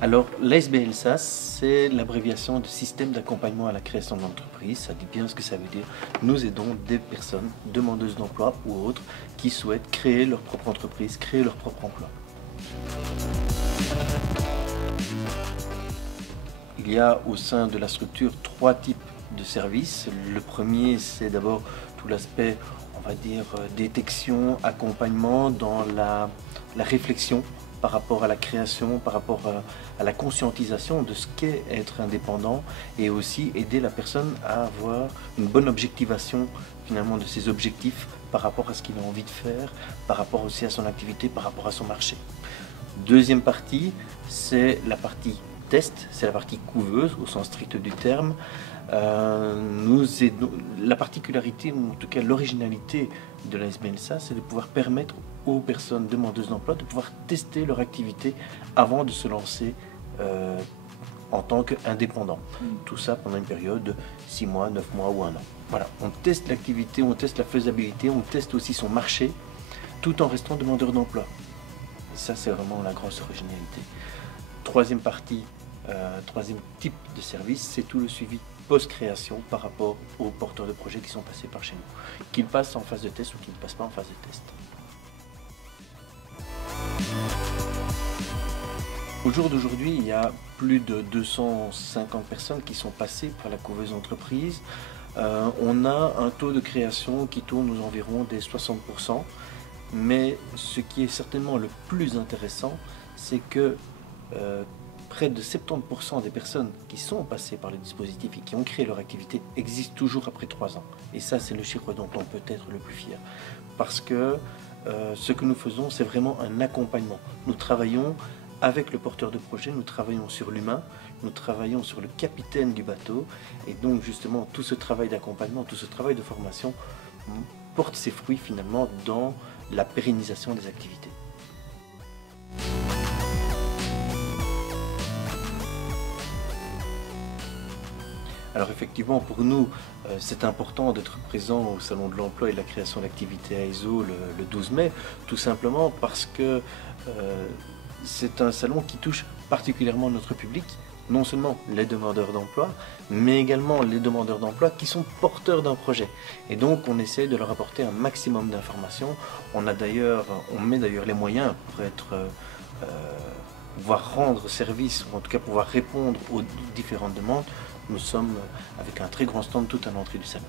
Alors, l'SBLSA, c'est l'abréviation de Système d'accompagnement à la création d'entreprise. Ça dit bien ce que ça veut dire. Nous aidons des personnes demandeuses d'emploi ou autres qui souhaitent créer leur propre entreprise, créer leur propre emploi. Il y a au sein de la structure 3 types de services. Le premier, c'est d'abord tout l'aspect, on va dire, détection, accompagnement dans la réflexion par rapport à la création, par rapport à la conscientisation de ce qu'est être indépendant, et aussi aider la personne à avoir une bonne objectivation finalement de ses objectifs par rapport à ce qu'il a envie de faire, par rapport aussi à son activité, par rapport à son marché. Deuxième partie, c'est la partie test, c'est la partie couveuse au sens strict du terme. La particularité, ou en tout cas l'originalité de la SBLSA, c'est de pouvoir permettre aux personnes demandeuses d'emploi de pouvoir tester leur activité avant de se lancer en tant qu'indépendant. Tout ça pendant une période de 6 mois, 9 mois ou 1 an. Voilà, on teste l'activité, on teste la faisabilité, on teste aussi son marché, tout en restant demandeur d'emploi. Ça, c'est vraiment la grosse originalité. Troisième partie, troisième type de service, c'est tout le suivi post-création par rapport aux porteurs de projets qui sont passés par chez nous, qu'ils passent en phase de test ou qu'ils ne passent pas en phase de test. Au jour d'aujourd'hui, il y a plus de 250 personnes qui sont passées par la couveuse entreprise. On a un taux de création qui tourne aux environs des 60%, mais ce qui est certainement le plus intéressant, c'est que près de 70% des personnes qui sont passées par le dispositif et qui ont créé leur activité existent toujours après 3 ans. Et ça, c'est le chiffre dont on peut être le plus fier. Parce que ce que nous faisons, c'est vraiment un accompagnement. Nous travaillons avec le porteur de projet, nous travaillons sur l'humain, nous travaillons sur le capitaine du bateau. Et donc justement, tout ce travail d'accompagnement, tout ce travail de formation porte ses fruits finalement dans la pérennisation des activités. Alors effectivement, pour nous, c'est important d'être présent au Salon de l'Emploi et de la création d'activités AESO le 12 mai, tout simplement parce que c'est un salon qui touche particulièrement notre public, non seulement les demandeurs d'emploi, mais également les demandeurs d'emploi qui sont porteurs d'un projet. Et donc on essaie de leur apporter un maximum d'informations. On met d'ailleurs les moyens pour pouvoir rendre service, ou en tout cas pouvoir répondre aux différentes demandes. Nous sommes avec un très grand stand tout à l'entrée du salon.